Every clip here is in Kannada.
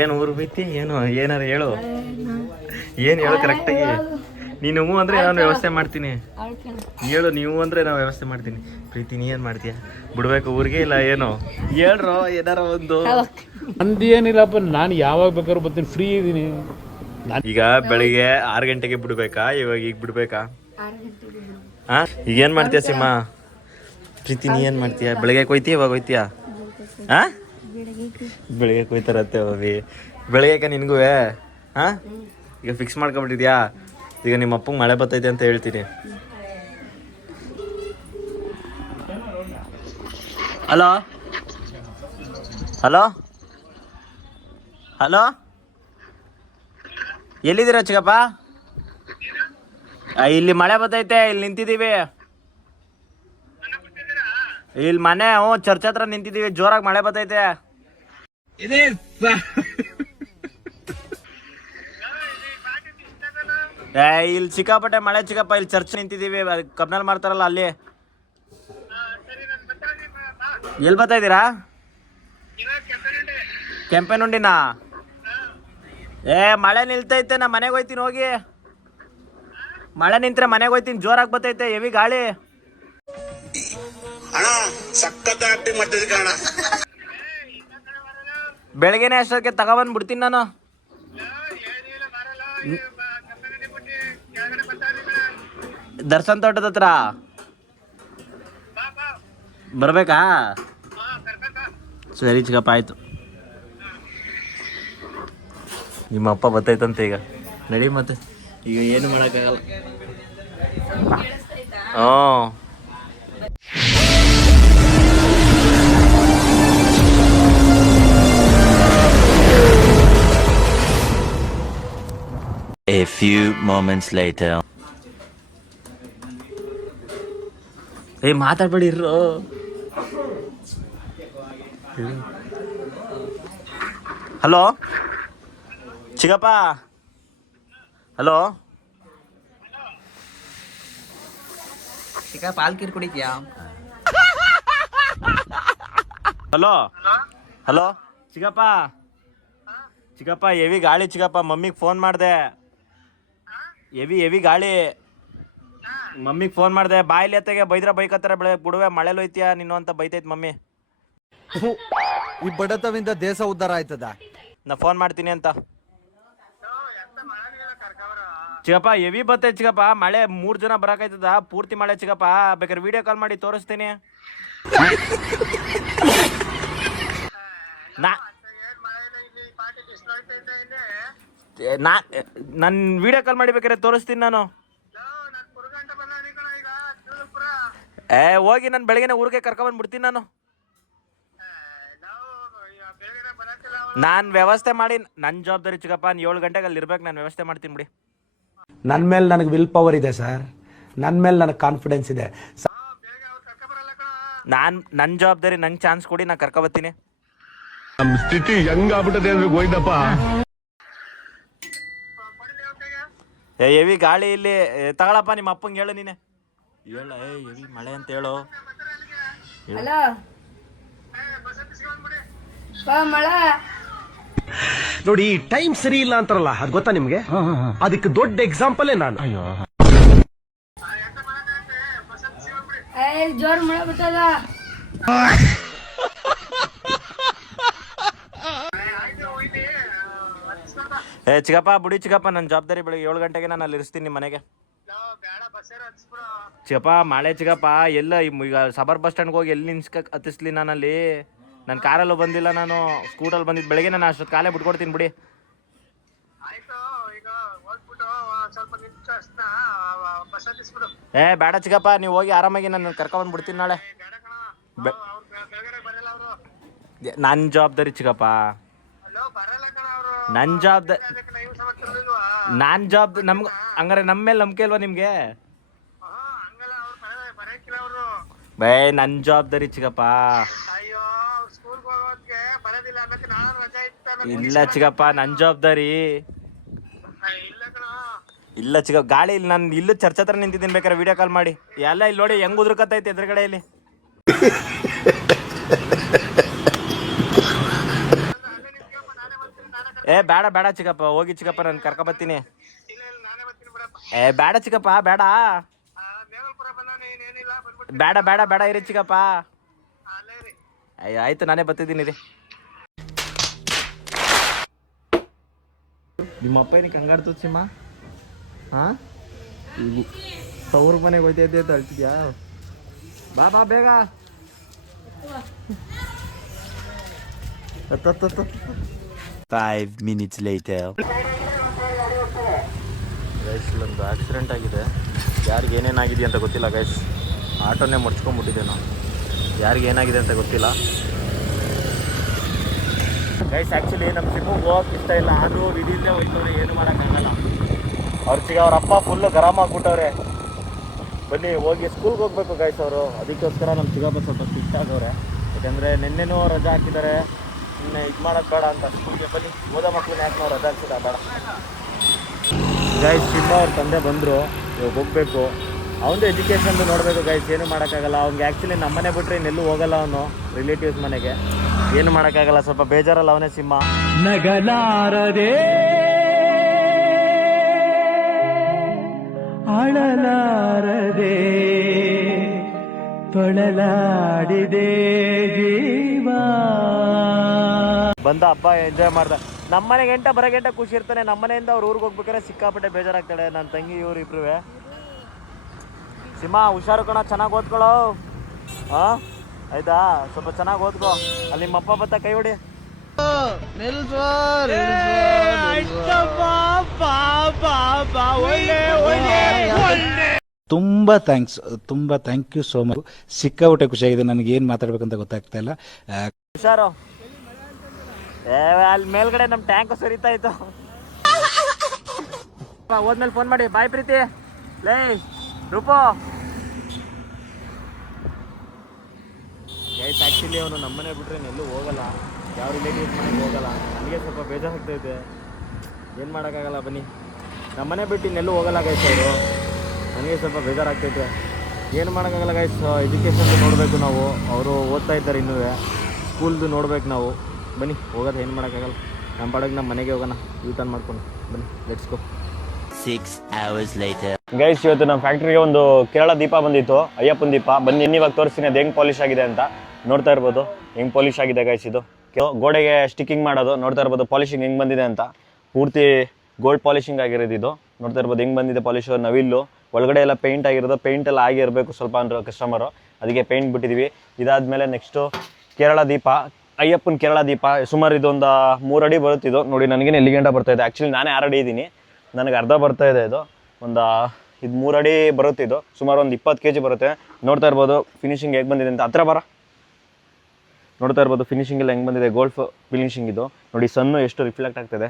ಏನು ಊರು ಬೈತಿ ಏನು ಏನಾರ ಹೇಳು, ಏನು ಹೇಳು ಕರೆಕ್ಟಾಗಿ. ನೀನು ಹ್ಞೂ ಅಂದರೆ ನಾನು ವ್ಯವಸ್ಥೆ ಮಾಡ್ತೀನಿ. ಹೇಳು ನೀವು ಅಂದರೆ ನಾವು ವ್ಯವಸ್ಥೆ ಮಾಡ್ತೀನಿ. ಪ್ರೀತಿ ನೀ ಏನು ಮಾಡ್ತೀಯ? ಬಿಡ್ಬೇಕು ಊರಿಗೆ ಇಲ್ಲ ಏನು ಹೇಳ್ರೋ ಏನಾರ ಒಂದು. ನಂದು ಏನಿಲ್ಲಪ್ಪ, ನಾನು ಯಾವಾಗ ಬೇಕಾದ್ರೂ ಬರ್ತೀನಿ, ಫ್ರೀ ಇದ್ದೀನಿ. ಈಗ ಬೆಳಿಗ್ಗೆ 6 ಗಂಟೆಗೆ ಬಿಡ್ಬೇಕಾ? ಇವಾಗ ಈಗ ಬಿಡ್ಬೇಕಾ? ಹಾಂ ಈಗ ಏನು ಮಾಡ್ತೀಯ ಸಿಂಹ? ಪ್ರೀತಿ ನೀ ಏನು ಮಾಡ್ತೀಯ? ಬೆಳಗ್ಗೆ ಕೊಯ್ತೀಯ ಇವಾಗ ಹೋಯ್ತೀಯ? ಹಾಂ ಬೆಳಿಗ್ಗೆ ಕೊಯ್ತಾರತ್ತೆ ಹೋಗಿ ಬೆಳಿಗ್ಗೆ ನಿನಗೂ ಹಾಂ ಈಗ ಫಿಕ್ಸ್ ಮಾಡ್ಕೊಬಿಟ್ಟಿದ್ಯಾ? ಈಗ ನಿಮ್ಮ ಅಪ್ಪಂಗೆ ಮಳೆ ಬರ್ತೈತೆ ಅಂತ ಹೇಳ್ತೀನಿ. ಹಲೋ ಹಲೋ ಹಲೋ ಎಲ್ಲಿದ್ದೀರಾ ಚಿಕ್ಕಪ್ಪ? ಇಲ್ಲಿ ಮಳೆ ಬರ್ತೈತೆ, ಇಲ್ಲಿ ನಿಂತಿದ್ದೀವಿ. ಇಲ್ಲಿ ಮನೆ ಚರ್ಚ್ ಹತ್ರ ನಿಂತಿದ್ದೀವಿ, ಜೋರಾಗಿ ಮಳೆ ಬರ್ತೈತೆ. ಇಲ್ಲಿ ಸಿಕ್ಕಾಪಟ್ಟೆ ಮಳೆ ಚಿಕ್ಕಪ್ಪ. ಇಲ್ಲಿ ಚರ್ಚ್ ನಿಂತಿದ್ದೀವಿ, ಕಬ್ನಲ್ಲಿ ಮಾಡ್ತಾರಲ್ಲ ಅಲ್ಲಿ. ಎಲ್ಲಿ ಬರ್ತಾ ಇದ್ದೀರಾ? ಕೆಂಪೇನುಂಡಿನಾ? ಮಳೆ ನಿಲ್ತೈತೆ, ನಾ ಮನೆಗೆ ಹೋಯ್ತೀನಿ ಹೋಗಿ. ಮಳೆ ನಿಂತ್ರೆ ಮನೆಗೆ ಹೋಯ್ತೀನಿ, ಜೋರಾಗಿ ಬರ್ತೈತೆ, ಹೆವಿ ಗಾಳಿ. ಬೆಳಗ್ಗೆನೆ ಅಷ್ಟೊತ್ತಿಗೆ ತಗೊಬಂದು ಬಿಡ್ತೀನಿ ನಾನು. ದರ್ಶನ್ ತೋಟದ ಹತ್ರ ಬರ್ಬೇಕಾ? ಸರಿ ಚಿಕ್ಕಪ್ಪ ಆಯ್ತು. ನಿಮ್ಮ ಅಪ್ಪ ಬರ್ತೈತಂತೆ ಈಗ, ನಡಿ ಮತ್ತೆ. ಈಗ ಏನು ಮಾಡೋಕ್ಕಾಗಲ್ಲ. A few moments later. ಮಾತಾಡ್ಬೇಡಿ ಇರ್ರೋ. ಹಲೋ ಚಿಕ್ಕಪ್ಪ. ಹಲೋ ಚಿಕ್ಕಪ್ಪ ಹಾಲು ಕೀರ್ ಕುಡಿದ್ಯಾ? ಹಲೋ ಹಲೋ ಚಿಕ್ಕಪ್ಪ. ಚಿಕ್ಕಪ್ಪ ಹೆವಿ ಗಾಳಿ ಚಿಕ್ಕಪ್ಪ, ಮಮ್ಮಿಗೆ ಫೋನ್ ಮಾಡಿದೆ. ಹೆವಿ ಗಾಳಿ, ಮಮ್ಮಿಗೆ ಫೋನ್ ಮಾಡಿದೆ. ಬಾಯಿಲಿ ಎತ್ತಗೆ ಬೈದ್ರೆ ಬೈಕತ್ತಾರೆ, ಬಿಡುವೆ ಮಳೆಲಿ ಹೋಯ್ತೀಯ ನೀನು ಅಂತ ಬೈತೈತೆ ಮಮ್ಮಿ. ಈ ಬಡತವಿಂದ ದೇಶ ಉದ್ಧಾರ ಆಯ್ತದ? ನಾ ಫೋನ್ ಮಾಡ್ತೀನಿ ಅಂತ. ಚಿಕ್ಕಪ್ಪ ಹೆವಿ ಬರ್ತೈತೆ ಚಿಕ್ಕಪ್ಪ ಮಳೆ. 3 ಜನ ಬರಕಾಯ್ತದ, ಪೂರ್ತಿ ಮಳೆ ಚಿಕ್ಕಪ್ಪ. ಬೇಕಾದ್ರೆ ವಿಡಿಯೋ ಕಾಲ್ ಮಾಡಿ ತೋರಿಸ್ತೀನಿ. ನಾನು ವಿಡಿಯೋ ಕಾಲ್ ಮಾಡಿ ಬೇಕಾದ್ರೆ ತೋರಿಸ್ತೀನಿ ನಾನು. ಹೋಗಿ ನಾನು ಬೆಳಗ್ಗೆ ಊರಿಗೆ ಕರ್ಕೊಂಡ್ಬಂದ್ಬಿಡ್ತೀನಿ ನಾನು. ನಾನು ವ್ಯವಸ್ಥೆ ಮಾಡಿ, ನನ್ನ ಜವಾಬ್ದಾರಿ ಚಿಕ್ಕಪ್ಪ. 7 ಗಂಟೆಗೆ ಅಲ್ಲಿ ಇರ್ಬೇಕು, ನಾನು ವ್ಯವಸ್ಥೆ ಮಾಡ್ತೀನಿ ಬಿಡಿ. ನನ್ನ ಮೇಲೆ ನನಗೆ ವಿಲ್ ಪವರ್ ಇದೆ ಸರ್, ನನ್ನ ಮೇಲೆ ನನಗೆ ಕಾನ್ಫಿಡೆನ್ಸ್ ಇದೆ. ನನ್ನ ಜವಾಬ್ದಾರಿ, ನಂಗೆ ಚಾನ್ಸ್ ಕೊಡಿ, ನಾನು ಕರ್ಕೊಬತ್ತೀನಿ. ನಮ್ಮ ಸ್ಥಿತಿ ಹೆಂಗಾಗ್ಬಿಟ್ಟದೆ ಅಂದ್ರೆ ಗೋಯ್ದಪ್ಪ. ಹೆವಿ ಗಾಳಿ ಇಲ್ಲಿ. ತಗೊಳಪ್ಪ ನಿಮ್ಮ ಅಪ್ಪಂಗೆ ಹೇಳು ನೀನೆ. ಹೇಳ ಹೆವಿ ಮಳೆ ಅಂತ ಹೇಳು. ನೋಡಿ ಟೈಮ್ ಸರಿ ಇಲ್ಲ ಅಂತಾರಲ್ಲ, ಅದ್ ಗೊತ್ತಾ ನಿಮ್ಗೆ? ಅದಕ್ಕೆ ದೊಡ್ಡ ಎಕ್ಸಾಂಪಲ್ ನಾನು. ಜೋರ್ ಮಳೆ ಬಿಟ್ಟದ. ಚಿಕ್ಕಪ್ಪ ಬಿಡಿ ಚಿಕ್ಕಪ್ಪ, ನನ್ನ ಜವಾಬ್ದಾರಿ. ಬೆಳಗ್ಗೆ 7 ಗಂಟೆಗೆ ನಾನು ಅಲ್ಲಿ ಇರಿಸ್ತೀನಿ ನಿಮ್ಮ ಮನೆಗೆ. ಚಿಕ್ಕಪ್ಪ ಮಳೆ ಚಿಕ್ಕಪ್ಪ. ಎಲ್ಲ ಈಗ ಸಬರ್ ಬಸ್ ಸ್ಟ್ಯಾಂಡ್ಗೆ ಹೋಗಿ ಎಲ್ಲಿ ಹತ್ತಿಸ್ಲಿ ನಾನಲ್ಲಿ? ನನ್ನ ಕಾರಲ್ಲೂ ಬಂದಿಲ್ಲ, ನಾನು ಸ್ಕೂಟಲ್ಲಿ ಬಂದಿದ್ದು. ಬೆಳಗ್ಗೆ ನಾನು ಅಷ್ಟೊತ್ತು ಕಾಲೇ ಬಿಟ್ಕೊಡ್ತೀನಿ ಬಿಡಿ. ಬೇಡ ಚಿಕ್ಕಪ್ಪ, ನೀವು ಹೋಗಿ ಆರಾಮಾಗಿ ನಾನು ಕರ್ಕೊಂಡ್ಬಂದ್ಬಿಡ್ತೀನಿ ನಾಳೆ. ನನ್ನ ಜವಾಬ್ದಾರಿ ಚಿಕ್ಕಪ್ಪ, ನನ್ನ ಜವಾಬ್ದಾರಿ. ನಮ್ಗೆ ಹಂಗಾರೆ ನಮ್ಮ ಮೇಲೆ ನಂಬಿಕೆ ಇಲ್ವಾ ನಿಮಗೆ? ಬೇ ನನ್ನ ಜವಾಬ್ದಾರಿ ಚಿಕ್ಕಪ್ಪ. ಇಲ್ಲ ಚಿಕ್ಕಪ್ಪ, ನನ್ನ ಜವಾಬ್ದಾರಿ. ಇಲ್ಲ ಚಿಕ್ಕ ಗಾಳಿ ಇಲ್ಲಿ. ನಾನು ಇಲ್ಲೂ ಚರ್ಚ್ ಹತ್ರ ನಿಂತಿದ್ದೀನಿ, ಬೇಕಾದ್ರೆ ವಿಡಿಯೋ ಕಾಲ್ ಮಾಡಿ. ಎಲ್ಲ ಇಲ್ಲಿ ನೋಡಿ ಹೆಂಗ್ ಉದುರ್ಕತ್ತೈತೆ ಎದುರುಗಡೆಯಲ್ಲಿ. ಏ ಬೇಡ ಬೇಡ ಚಿಕ್ಕಪ್ಪ, ಹೋಗಿ ಚಿಕ್ಕಪ್ಪ, ನಾನು ಕರ್ಕೊಬತ್ತೀನಿ. ಏ ಬೇಡ ಚಿಕ್ಕಪ್ಪ, ಬೇಡ ಬೇಡ ಬೇಡ ಬೇಡ ಇರಿ ಚಿಕ್ಕಪ್ಪ. ಅಯ್ಯ ಆಯ್ತು, ನಾನೇ ಬರ್ತಿದ್ದೀನಿ ರೀ. ನಿಮ್ಮ ಅಪ್ಪ ಏನಕ್ಕೆ ಹಂಗಾರ್ ತೋರ್ಸಿಮ್ಮ? ಹಾಂ, ತವ್ರ ಮನೆಗೆ ಹೋಯ್ತೈತೆ ಅಂತ ಹೇಳ್ತಿದ್ಯಾ? ಬಾ ಬಾ ಬೇಗ. ಹತ್ತ 5 minutes later. ಗೈಸ್, ಇಲ್ಲೊಂದು ಆಕ್ಸಿಡೆಂಟ್ ಆಗಿದೆ. ಯಾರಿಗೆ ಏನೇನಾಗಿದೆ ಅಂತ ಗೊತ್ತಿಲ್ಲ ಗೈಸ್. ಆಟೋನೇ ಮುಡ್ಸ್ಕೊಂಡ್ಬಿಟ್ಟಿದೆ. ನಾವು ಯಾರಿಗೆ ಏನಾಗಿದೆ ಅಂತ ಗೊತ್ತಿಲ್ಲ ಗೈಸ್. ಆ್ಯಕ್ಚುಲಿ ನಮ್ಮ ಸಿಮ್ಮುಗೆ ಹೋಗಕ್ಕೆ ಇಷ್ಟ ಇಲ್ಲ, ಆದರೂ ವಿಧಿಯಿಂದ ಹೋಯ್ತವ್ರೆ, ಏನು ಮಾಡೋಕ್ಕಾಗಲ್ಲ. ಅವ್ರ ಅಪ್ಪ ಫುಲ್ಲು ಗರಮ್ ಆಗ್ಬಿಟ್ಟವ್ರೆ. ಬನ್ನಿ ಹೋಗಿ ಸ್ಕೂಲ್ಗೆ ಹೋಗ್ಬೇಕು ಗೈಸ್ ಅವರು. ಅದಕ್ಕೋಸ್ಕರ ನಮ್ಮ ಚಿಕ್ಕಪ್ಪ ಸ್ವಲ್ಪ ಸ್ಟ್ರಿಕ್ಟ್ ಆಗವ್ರೆ. ಯಾಕಂದರೆ ನಿನ್ನೆನೂ ರಜಾ ಹಾಕಿದ್ದಾರೆ. ಇನ್ನು ಇದು ಮಾಡೋದು ಬೇಡ ಅಂತ ಸ್ಕೂಲ್ಗೆ ಬನ್ನಿ, ಓದೋ ಮಕ್ಕಳನ್ನ ಯಾಕೆ ನಾವು ರಜಾ ಹಾಕ್ಸಿದ ಬೇಡ. ಗೈಸ್, ಸಿಮ್ಮ ಅವ್ರ ತಂದೆ ಬಂದರು, ಇವಾಗ ಹೋಗಬೇಕು. ಅವನದು ಎಜುಕೇಷನ್ದು ನೋಡಬೇಕು ಗೈಸ್. ಏನು ಮಾಡೋಕ್ಕಾಗಲ್ಲ. ಅವ್ನಿಗೆ ಆ್ಯಕ್ಚುಲಿ ನಮ್ಮನೆ ಬಿಟ್ಟರೆ ಇನ್ನೆಲ್ಲೂ ಹೋಗಲ್ಲ. ಅವನು ರಿಲೇಟಿವ್ಸ್ ಮನೆಗೆ. ಏನು ಮಾಡೋಕ್ಕಾಗಲ್ಲ, ಸ್ವಲ್ಪ ಬೇಜಾರಲ್ಲ ಅವನೇ ಸಿಂಹ. ನಗಲಾರದೆ ಅಳಲಾರದೆ ತೊಳಲಾಡಿದೆ ಜೀವ. ಬಂದ ಹಬ್ಬ ಎಂಜಾಯ್ ಮಾಡ್ದ. ನಮ್ಮನೆ ಬರೋ ಗಂಟೆ ಖುಷಿ ಇರ್ತಾನೆ. ನಮ್ಮನೆಯಿಂದ ಅವ್ರು ಊರಿಗೆ ಹೋಗ್ಬೇಕಾದ್ರೆ ಸಿಕ್ಕಾಪಟ್ಟೆ ಬೇಜಾರಾಗ್ತಾಳೆ. ನನ್ನ ತಂಗಿ ಇವ್ರು ಇಬ್ರು. ಸಿಂಹ ಹುಷಾರು ಕಣ, ಚೆನ್ನಾಗಿ ಓದ್ಕೊಳ್ಳೋ. ಹಾಂ ಆಯ್ತಾ, ಸ್ವಲ್ಪ ಚೆನ್ನಾಗಿ ಓದ್ಕೋ. ಅಲ್ಲಿ ನಿಮ್ಮ ಅಪ್ಪ ಬತ್ತ ಕೈ ಹೊಡಿ. ತುಂಬ ಥ್ಯಾಂಕ್ ಯು ಸೋ ಮಚ್. ಸಿಕ್ಕಾಬಿಟ್ಟೆ ಖುಷಿಯಾಗಿದೆ. ನನಗೆ ಏನು ಮಾತಾಡ್ಬೇಕಂತ ಗೊತ್ತಾಗ್ತಾ ಇಲ್ಲ. ಹುಷಾರು. ಅಲ್ಲಿ ಮೇಲ್ಗಡೆ ನಮ್ಮ ಟ್ಯಾಂಕ್ ಸರಿತಾ ಇತ್ತು. ಹೋದ್ಮೇಲೆ ಫೋನ್ ಮಾಡಿ. ಬಾಯ್ ಪ್ರೀತಿ. ಲೇ ರೂಪೋ. ಗೈಸ್, ಆ್ಯಕ್ಚುಲಿ ಅವನು ನಮ್ಮನೆ ಬಿಟ್ರೆ ಎಲ್ಲೂ ಹೋಗಲ್ಲ, ಯಾವ ರಿಲೇಟಿವ್ಸ್ ಮನೆಗೆ ಹೋಗಲ್ಲ. ನನಗೆ ಸ್ವಲ್ಪ ಬೇಜಾರಾಗ್ತೈತೆ. ಏನು ಮಾಡೋಕ್ಕಾಗಲ್ಲ. ಬನ್ನಿ, ನಮ್ಮನೆ ಬಿಟ್ಟು ಇನ್ನೆಲ್ಲೂ ಹೋಗಲ್ಲ ಗೈಸ್ ಅವರು. ನನಗೆ ಸ್ವಲ್ಪ ಬೇಜಾರಾಗ್ತೈತೆ. ಏನು ಮಾಡೋಕ್ಕಾಗಲ್ಲ ಗೈಸ್. ಎಜುಕೇಷನ್ದು ನೋಡಬೇಕು ನಾವು. ಅವರು ಓದ್ತಾ ಇದ್ದಾರೆ ಇನ್ನೂ. ಸ್ಕೂಲ್ದು ನೋಡ್ಬೇಕು ನಾವು. ಬನ್ನಿ ಹೋಗೋದು, ಏನು ಮಾಡೋಕ್ಕಾಗಲ್ಲ. ನಮ್ಮ ಪಾಡಿಗೆ ನಮ್ಮ ಮನೆಗೆ ಹೋಗೋಣ, ಯೂ ಟರ್ನ್ ಮಾಡ್ಕೊಂಡು. ಬನ್ನಿ, let's go. 6 hours later. Guys, ಇವತ್ತು ನಮ್ಮ ಫ್ಯಾಕ್ಟ್ರಿಗೆ ಒಂದು ಕೇರಳ ದೀಪ ಬಂದಿತ್ತು, ಅಯ್ಯಪ್ಪನ ದೀಪ. ಬನ್ನಿ ಇವಾಗ ತೋರಿಸ್ತೀನಿ ಅದು ಹೆಂಗೆ ಪಾಲಿಶ್ ಆಗಿದೆ ಅಂತ. ನೋಡ್ತಾ ಇರ್ಬೋದು ಹೆಂಗೆ ಪಾಲಿಶ್ ಆಗಿದೆ ಗೈಸ್. ಇದು ಗೋಡೆಗೆ ಸ್ಟಿಕ್ಕಿಂಗ್ ಮಾಡೋದು. ನೋಡ್ತಾ ಇರ್ಬೋದು ಪಾಲಿಶಿಂಗ್ ಹೆಂಗೆ ಬಂದಿದೆ ಅಂತ. ಪೂರ್ತಿ ಗೋಲ್ಡ್ ಪಾಲಿಶಿಂಗ್ ಆಗಿರೋದು ಇದು. ನೋಡ್ತಾ ಇರ್ಬೋದು ಹೆಂಗೆ ಬಂದಿದೆ ಪಾಲಿಶ್. ನವಿಲ್ಲು ಒಳಗಡೆ ಎಲ್ಲ ಪೇಂಟ್ ಆಗಿರೋದು. ಪೇಂಟ್ ಎಲ್ಲ ಆಗಿರಬೇಕು ಸ್ವಲ್ಪ ಅಂದ್ರೆ ಕಸ್ಟಮರು, ಅದಕ್ಕೆ ಪೇಂಟ್ ಬಿಟ್ಟಿದ್ದೀವಿ. ಇದಾದಮೇಲೆ ನೆಕ್ಸ್ಟು ಕೇರಳ ದೀಪ, ಅಯ್ಯಪ್ಪನ ಕೇರಳ ದೀಪ. ಸುಮಾರು ಇದೊಂದು 3 ಅಡಿ ಬರುತ್ತಿದ್ದು. ನೋಡಿ ನನಗೇನು ಎಲ್ಲಿ ಗಂಟೆ ಬರ್ತಾಯಿದೆ. ಆ್ಯಕ್ಚುಲಿ ನಾನೇ 6 ಅಡಿ ಇದ್ದೀನಿ, ನನಗೆ ಅರ್ಧ ಬರ್ತಾಯಿದೆ. ಇದು ಇದು 3 ಅಡಿ ಬರುತ್ತಿದ್ದು. ಸುಮಾರು ಒಂದು 20 kg ಬರುತ್ತೆ. ನೋಡ್ತಾ ಇರ್ಬೋದು ಫಿನಿಶಿಂಗ್ ಹೇಗೆ ಬಂದಿದೆ ಅಂತ. ಹತ್ರ ಬರ. ನೋಡ್ತಾ ಇರ್ಬೋದು ಫಿನಿಶಿಂಗ್ ಎಲ್ಲ ಹೆಂಗೆ ಬಂದಿದೆ. ಗೋಲ್ಡ್ ಫಿನಿಶಿಂಗ್ ಇದು. ನೋಡಿ ಸನ್ನು ಎಷ್ಟು ರಿಫ್ಲೆಕ್ಟ್ ಆಗ್ತಿದೆ.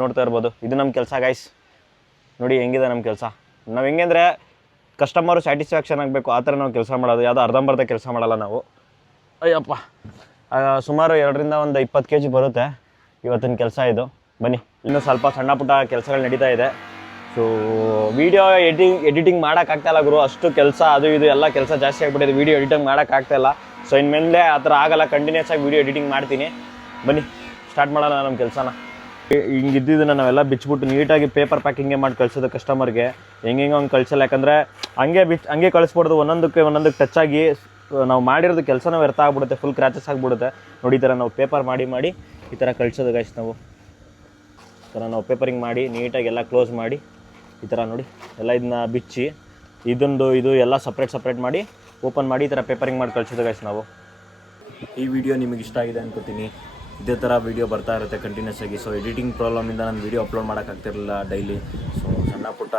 ನೋಡ್ತಾ ಇರ್ಬೋದು. ಇದು ನಮ್ಮ ಕೆಲಸ ಗೈಸ್. ನೋಡಿ ಹೆಂಗಿದೆ ನಮ್ಮ ಕೆಲಸ. ನಾವು ಹೆಂಗೆ ಅಂದರೆ ಕಸ್ಟಮರು ಸ್ಯಾಟಿಸ್ಫ್ಯಾಕ್ಷನ್ ಆಗಬೇಕು, ಆ ಥರ ನಾವು ಕೆಲಸ ಮಾಡೋದು. ಯಾವುದೋ ಅರ್ಧಂಬರ್ಧ ಕೆಲಸ ಮಾಡಲ್ಲ ನಾವು. ಅಯ್ಯಪ್ಪ, ಸುಮಾರು 2 ರಿಂದ 20 kg ಬರುತ್ತೆ ಇವತ್ತಿನ ಕೆಲಸ ಇದು. ಬನ್ನಿ, ಇನ್ನೂ ಸ್ವಲ್ಪ ಸಣ್ಣ ಪುಟ್ಟ ಕೆಲಸಗಳು ನಡೀತಾ ಇದೆ. ಸೊ ವೀಡಿಯೋ ಎಡಿಟಿಂಗ್ ಮಾಡೋಕ್ಕಾಗ್ತಾಯಿಲ್ಲ ಗುರು. ಅಷ್ಟು ಕೆಲಸ, ಅದು ಇದು ಎಲ್ಲ ಕೆಲಸ ಜಾಸ್ತಿ ಆಗಿಬಿಟ್ಟಿದೆ. Video editing ಮಾಡೋಕ್ಕಾಗ್ತಾಯಿಲ್ಲ. ಸೊ ಇನ್ಮೇಲೆ ಆ ಥರ ಆಗಲ್ಲ. ಕಂಟಿನ್ಯೂಸ್ ಆಗಿ ವೀಡಿಯೋ ಎಡಿಟಿಂಗ್ ಮಾಡ್ತೀನಿ. ಬನ್ನಿ ಸ್ಟಾರ್ಟ್ ಮಾಡೋಣ ನಮ್ಮ ಕೆಲಸನ. ಹಿಂಗಿದ್ದಿದ್ದನ್ನು ನಾವೆಲ್ಲ ಬಿಚ್ಚಿಬಿಟ್ಟು ನೀಟಾಗಿ ಪೇಪರ್ ಪ್ಯಾಕಿಂಗೇ ಮಾಡಿ ಕಳಿಸೋದು ಕಸ್ಟಮರ್ಗೆ. ಹೆಂಗೆ ಹಂಗೆ ಕಳಿಸಲ್ಲ. ಯಾಕಂದರೆ ಹಂಗೆ ಕಳಿಸ್ಬಿಡೋದು. ಒಂದೊಂದಕ್ಕೆ ಟಚ್ ಆಗಿ ನಾವು ಮಾಡಿರೋದು ಕೆಲಸನೂ ವ್ಯರ್ಥ ಆಗ್ಬಿಡುತ್ತೆ. ಫುಲ್ ಕ್ರ್ಯಾಚಸ್ ಆಗಿಬಿಡುತ್ತೆ. ನೋಡಿ ಈ ಥರ ನಾವು ಪೇಪರ್ ಮಾಡಿ ಈ ಥರ ಕಳಿಸೋದು ಗೈಸ್. ನಾವು ಈ ಥರ ನಾವು ಪೇಪರಿಂಗ್ ಮಾಡಿ ನೀಟಾಗಿ ಎಲ್ಲ ಕ್ಲೋಸ್ ಮಾಡಿ ಈ ಥರ ನೋಡಿ ಎಲ್ಲ ಇದನ್ನ ಬಿಚ್ಚಿ ಇದು ಎಲ್ಲ ಸಪ್ರೇಟ್ ಮಾಡಿ ಓಪನ್ ಮಾಡಿ ಈ ಥರ ಪೇಪರಿಂಗ್ ಮಾಡಿ ಕಳಿಸೋದು ಗೈಸ್ ನಾವು. ಈ ವಿಡಿಯೋ ನಿಮಗೆ ಇಷ್ಟ ಆಗಿದೆ ಅನ್ಕೋತೀನಿ. ಇದೇ ಥರ ವೀಡಿಯೋ ಬರ್ತಾ ಇರುತ್ತೆ ಕಂಟಿನ್ಯೂಸ್ ಆಗಿ. ಸೊ ಎಡಿಟಿಂಗ್ ಪ್ರಾಬ್ಲಮಿಂದ ನಾನು ವೀಡಿಯೋ ಅಪ್ಲೋಡ್ ಮಾಡೋಕ್ಕಾಗ್ತಿರಲಿಲ್ಲ ಡೈಲಿ. ಸೊ ಸಣ್ಣ ಪುಟ್ಟ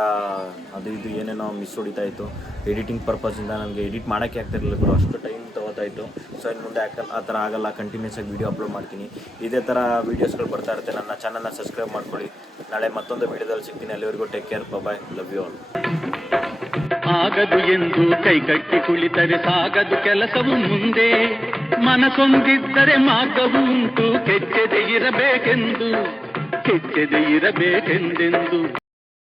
ಅದು ಇದು ಏನೇನೋ ಮಿಸ್ ಹೊಡಿತಾ ಇತ್ತು. ಎಡಿಟಿಂಗ್ ಪರ್ಪಸಿಂದ ನನಗೆ ಎಡಿಟ್ ಮಾಡೋಕ್ಕೆ ಆಗ್ತಿರಲಿಲ್ಲ ಗುರು. ಅಷ್ಟು ಟೈಮ್ ತೊಗೋತಾ ಇತ್ತು. ಸೊ ಇನ್ನು ಮುಂದೆ ಆ ಥರ ಆಗಲ್ಲ. ಕಂಟಿನ್ಯೂಸ್ ಆಗಿ ವೀಡಿಯೋ ಅಪ್ಲೋಡ್ ಮಾಡ್ತೀನಿ. ಇದೇ ಥರ ವೀಡಿಯೋಸ್ಗಳು ಬರ್ತಾ ಇರುತ್ತೆ. ನನ್ನ ಚಾನಲ್ನ ಸಬ್ಸ್ಕ್ರೈಬ್ ಮಾಡ್ಕೊಳ್ಳಿ. ನಾಳೆ ಮತ್ತೊಂದು ವೀಡಿಯೋದಲ್ಲಿ ಸಿಗ್ತೀನಿ. ಅಲ್ಲಿವರೆಗೂ take care. Bye. Love you all. ಆಗದು ಎಂದು ಕೈಕಟ್ಟಿ ಕುಳಿತರೆ ಸಾಗದು ಕೆಲಸವು ಮುಂದೆ. ಮನಸೊಂದಿದ್ದರೆ ಮಾರ್ಗವು ಉಂಟು. ಕೆಚ್ಚದೆ ಇರಬೇಕೆಂದೆಂದು